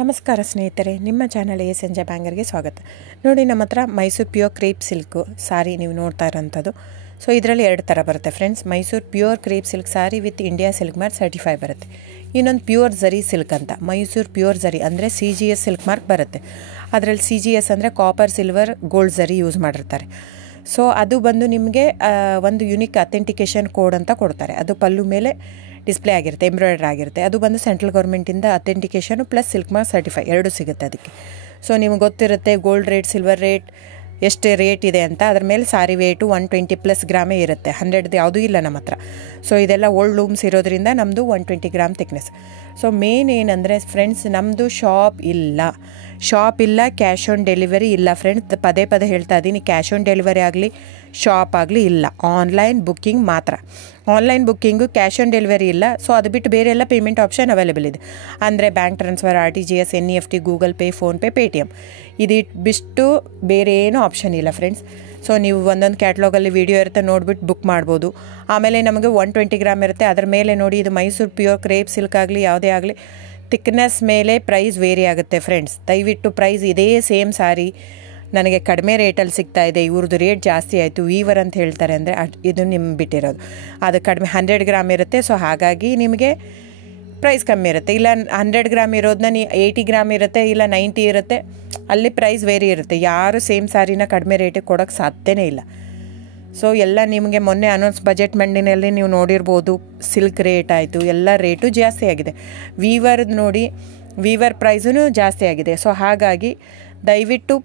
ನಮಸ್ಕಾರ ಸ್ನೇಹಿತರೆ, ನಿಮ್ಮ ಚಾನಲ್ ಸಂಜೆ ಬ್ಯಾಂಗರ್ಗೆ ಸ್ವಾಗತ. ನೋಡಿ, ನಮ್ಮ ಹತ್ರ ಮೈಸೂರು ಪ್ಯೂರ್ ಕ್ರೇಪ್ ಸಿಲ್ಕು ಸಾರಿ ನೀವು ನೋಡ್ತಾ ಇರೋಂಥದ್ದು. ಸೊ ಇದರಲ್ಲಿ ಎರಡು ಥರ ಬರುತ್ತೆ friends. Mysuru pure crepe silk sorry with India silk mark certify ಬರುತ್ತೆ. ಇನ್ನೊಂದು ಪ್ಯೂರ್ ಝರಿ ಸಿಲ್ಕ್ ಅಂತ, ಮೈಸೂರು ಪ್ಯೂರ್ ಝರಿ ಅಂದರೆ CGS ಸಿಲ್ಕ್ ಮಾರ್ಕ್ ಬರುತ್ತೆ. ಅದರಲ್ಲಿ CGS ಅಂದರೆ ಕಾಪರ್, ಸಿಲ್ವರ್, ಗೋಲ್ಡ್ ಝರಿ ಯೂಸ್ ಮಾಡಿರ್ತಾರೆ. ಸೊ ಅದು ಬಂದು ನಿಮಗೆ ಒಂದು ಯುನಿಕ್ ಅಥೆಂಟಿಕೇಷನ್ ಕೋಡ್ ಅಂತ ಕೊಡ್ತಾರೆ. ಅದು ಪಲ್ಲು ಮೇಲೆ ಡಿಸ್ಪ್ಲೇ ಆಗಿರುತ್ತೆ, ಎಂಬ್ರಾಯ್ಡ್ರಿ ಆಗಿರುತ್ತೆ. ಅದು ಬಂದು ಸೆಂಟ್ರಲ್ ಗೌರ್ಮೆಂಟಿಂದ ಅಥೆಂಟಿಕೇಷನು ಪ್ಲಸ್ ಸಿಲ್ಕ್ ಮಾರ್ಕ್ ಸರ್ಟಿಫೈ ಎರಡೂ ಸಿಗುತ್ತೆ ಅದಕ್ಕೆ. ಸೊ ನಿಮ್ಗೆ ಗೊತ್ತಿರುತ್ತೆ ಗೋಲ್ಡ್ ರೇಟ್, ಸಿಲ್ವರ್ ರೇಟ್ ಎಷ್ಟು ರೇಟ್ ಇದೆ ಅಂತ. ಅದ್ರ ಮೇಲೆ ಸಾರಿ ವೇಟು 120+ ಗ್ರಾಮೇ ಇರುತ್ತೆ, 100 ಯಾವುದೂ ಇಲ್ಲ ನಮ್ಮ ಹತ್ರ. ಸೊ ಇದೆಲ್ಲ ಓಲ್ಡ್ ಲೂಮ್ಸ್ ಇರೋದ್ರಿಂದ ನಮ್ಮದು 120 ಗ್ರಾಮ್ ಥಿಕ್ನೆಸ್. ಸೊ ಮೇನ್ ಏನಂದರೆ ಫ್ರೆಂಡ್ಸ್, ನಮ್ಮದು ಶಾಪ್ ಇಲ್ಲ, ಕ್ಯಾಶ್ ಆನ್ ಡೆಲಿವರಿ ಇಲ್ಲ ಫ್ರೆಂಡ್ಸ್. ಪದೇ ಪದೇ ಹೇಳ್ತಾ ಇದ್ದೀನಿ, ಕ್ಯಾಶ್ ಆನ್ ಡೆಲಿವರಿ ಆಗಲಿ ಶಾಪ್ ಆಗಲಿ ಇಲ್ಲ, ಆನ್ಲೈನ್ ಬುಕ್ಕಿಂಗ್ ಮಾತ್ರ. Online booking, cash on delivery ಇಲ್ಲ. ಸೊ ಅದು ಬಿಟ್ಟು ಬೇರೆ ಎಲ್ಲ ಪೇಮೆಂಟ್ ಆಪ್ಷನ್ ಅವೈಲೇಬಲ್ ಇದೆ. ಅಂದರೆ bank transfer, RTGS, NEFT, Google pay, PhonePe, Paytm. ಇದು ಬಿಟ್ಟು ಬೇರೆ ಏನೂ ಆಪ್ಷನ್ ಇಲ್ಲ ಫ್ರೆಂಡ್ಸ್. ಸೊ ನೀವು ಒಂದೊಂದು ಕ್ಯಾಟ್ಲಾಗಲ್ಲಿ ವೀಡಿಯೋ ಇರುತ್ತೆ, ನೋಡಿಬಿಟ್ಟು ಬುಕ್ ಮಾಡ್ಬೋದು. ಆಮೇಲೆ ನಮಗೆ 120 ಗ್ರಾಮ್ ಇರುತ್ತೆ. ಅದರ ಮೇಲೆ ನೋಡಿ, ಇದು ಮೈಸೂರು ಪ್ಯೂರ್ ಕ್ರೇಪ್ ಸಿಲ್ಕ್ ಆಗಲಿ ಯಾವುದೇ ಆಗಲಿ ಥಿಕ್ನೆಸ್ ಮೇಲೆ ಪ್ರೈಸ್ ವೇರಿ ಆಗುತ್ತೆ ಫ್ರೆಂಡ್ಸ್. ದಯವಿಟ್ಟು ಪ್ರೈಸ್ ಇದೇ ಸೇಮ್ ಸಾರಿ ನನಗೆ ಕಡಿಮೆ ರೇಟಲ್ಲಿ ಸಿಗ್ತಾ ಇದೆ, ಇವ್ರದ್ದು ರೇಟ್ ಜಾಸ್ತಿ ಆಯಿತು ವೀವರ್ ಅಂತ ಹೇಳ್ತಾರೆ ಅಂದರೆ ಇದು ನಿಮ್ಗೆ ಬಿಟ್ಟಿರೋದು. ಅದು ಕಡಿಮೆ 100 ಗ್ರಾಮ್ ಇರುತ್ತೆ. ಸೊ ಹಾಗಾಗಿ ನಿಮಗೆ ಪ್ರೈಸ್ ಕಮ್ಮಿ ಇರುತ್ತೆ. ಇಲ್ಲ 100 ಗ್ರಾಮ್ ಇರೋದನ್ನ 80 ಗ್ರಾಮ್ ಇರುತ್ತೆ, ಇಲ್ಲ 90 ಇರುತ್ತೆ, ಅಲ್ಲಿ ಪ್ರೈಸ್ ವೇರಿ ಇರುತ್ತೆ. ಯಾರು ಸೇಮ್ ಸಾರಿನ ಕಡಿಮೆ ರೇಟಿಗೆ ಕೊಡೋಕ್ಕೆ ಸಾಧ್ಯನೇ ಇಲ್ಲ. ಸೊ ಎಲ್ಲ ನಿಮಗೆ ಮೊನ್ನೆ ಅನೌನ್ಸ್ ಬಜೆಟ್ ಮಂಡಿನಲ್ಲಿ ನೀವು ನೋಡಿರ್ಬೋದು, ಸಿಲ್ಕ್ ರೇಟ್ ಆಯಿತು, ಎಲ್ಲ ರೇಟು ಜಾಸ್ತಿ ಆಗಿದೆ. ವೀವರ್ದು ನೋಡಿ, ವೀವರ್ ಪ್ರೈಸೂ ಜಾಸ್ತಿ ಆಗಿದೆ. ಸೊ ಹಾಗಾಗಿ ದಯವಿಟ್ಟು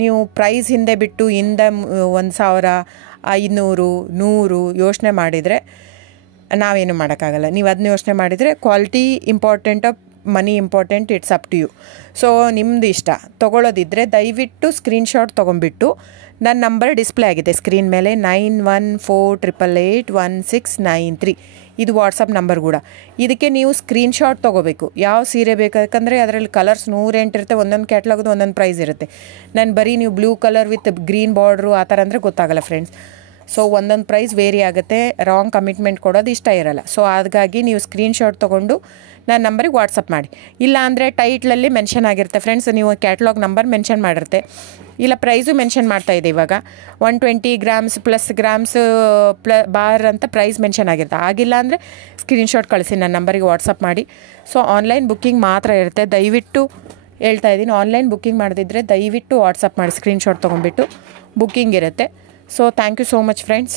ನೀವು ಪ್ರೈಸ್ ಹಿಂದೆ ಬಿಟ್ಟು 1,000, 500, 100 ಯೋಚನೆ ಮಾಡಿದರೆ ನಾವೇನು ಮಾಡೋಕ್ಕಾಗಲ್ಲ. ನೀವು ಅದನ್ನ ಯೋಚನೆ ಮಾಡಿದರೆ quality important, money important, it's up to you. So ನಿಮ್ಮದು ಇಷ್ಟ. ತೊಗೊಳ್ಳೋದಿದ್ದರೆ ದಯವಿಟ್ಟು ಸ್ಕ್ರೀನ್ಶಾಟ್ ತೊಗೊಂಬಿಟ್ಟು, ನನ್ನ ನಂಬರ್ ಡಿಸ್ಪ್ಲೇ ಆಗಿದೆ ಸ್ಕ್ರೀನ್ ಮೇಲೆ, 9148881693. ಇದು ವಾಟ್ಸಪ್ ನಂಬರ್ ಕೂಡ. ಇದಕ್ಕೆ ನೀವು ಸ್ಕ್ರೀನ್ಶಾಟ್ ತೊಗೋಬೇಕು. ಯಾವ ಸೀರೆ ಬೇಕು, ಯಾಕಂದರೆ ಅದರಲ್ಲಿ ಕಲರ್ಸ್ 108 ಇರುತ್ತೆ, ಒಂದೊಂದು ಕ್ಯಾಟ್ಲಾಗ್ದು ಒಂದೊಂದು ಪ್ರೈಸ್ ಇರುತ್ತೆ. ನಾನು ಬರೀ ನೀವು blue colour with green border ಆ ಥರ ಅಂದರೆ ಗೊತ್ತಾಗಲ್ಲ ಫ್ರೆಂಡ್ಸ್. ಸೊ ಒಂದೊಂದು ಪ್ರೈಸ್ ವೇರಿ ಆಗುತ್ತೆ, ರಾಂಗ್ ಕಮಿಟ್ಮೆಂಟ್ ಕೊಡೋದು ಇಷ್ಟ ಇರಲ್ಲ. ಸೊ ಹಾಗಾಗಿ ನೀವು ಸ್ಕ್ರೀನ್ಶಾಟ್ ತೊಗೊಂಡು ನನ್ನ ನಂಬರಿಗೆ ವಾಟ್ಸಪ್ ಮಾಡಿ. ಇಲ್ಲ ಅಂದರೆ ಟೈಟ್ಲಲ್ಲಿ ಮೆನ್ಷನ್ ಆಗಿರುತ್ತೆ ಫ್ರೆಂಡ್ಸ್, ನೀವು ಕ್ಯಾಟ್ಲಾಗ್ ನಂಬರ್ ಮೆನ್ಷನ್ ಮಾಡಿರುತ್ತೆ, ಇಲ್ಲ ಪ್ರೈಸು ಮೆನ್ಷನ್ ಮಾಡ್ತಾಯಿದೆ. ಇವಾಗ 120 ಗ್ರಾಮ್ಸ್ ಪ್ಲಸ್ ಗ್ರಾಮ್ಸ್ ಬಾರ್ ಅಂತ ಪ್ರೈಸ್ ಮೆನ್ಷನ್ ಆಗಿರುತ್ತೆ. ಆಗಿಲ್ಲ ಅಂದರೆ ಸ್ಕ್ರೀನ್ಶಾಟ್ ಕಳಿಸಿ, ನನ್ನ ನಂಬರಿಗೆ ವಾಟ್ಸಪ್ ಮಾಡಿ. ಸೊ ಆನ್ಲೈನ್ ಬುಕ್ಕಿಂಗ್ ಮಾತ್ರ ಇರುತ್ತೆ. ದಯವಿಟ್ಟು ಹೇಳ್ತಾ ಇದ್ದೀನಿ, ಆನ್ಲೈನ್ ಬುಕ್ಕಿಂಗ್ ಮಾಡದಿದ್ದರೆ ದಯವಿಟ್ಟು ವಾಟ್ಸಪ್ ಮಾಡಿ, ಸ್ಕ್ರೀನ್ಶಾಟ್ ತೊಗೊಂಡ್ಬಿಟ್ಟು ಬುಕ್ಕಿಂಗ್ ಇರುತ್ತೆ. So thank you so much friends.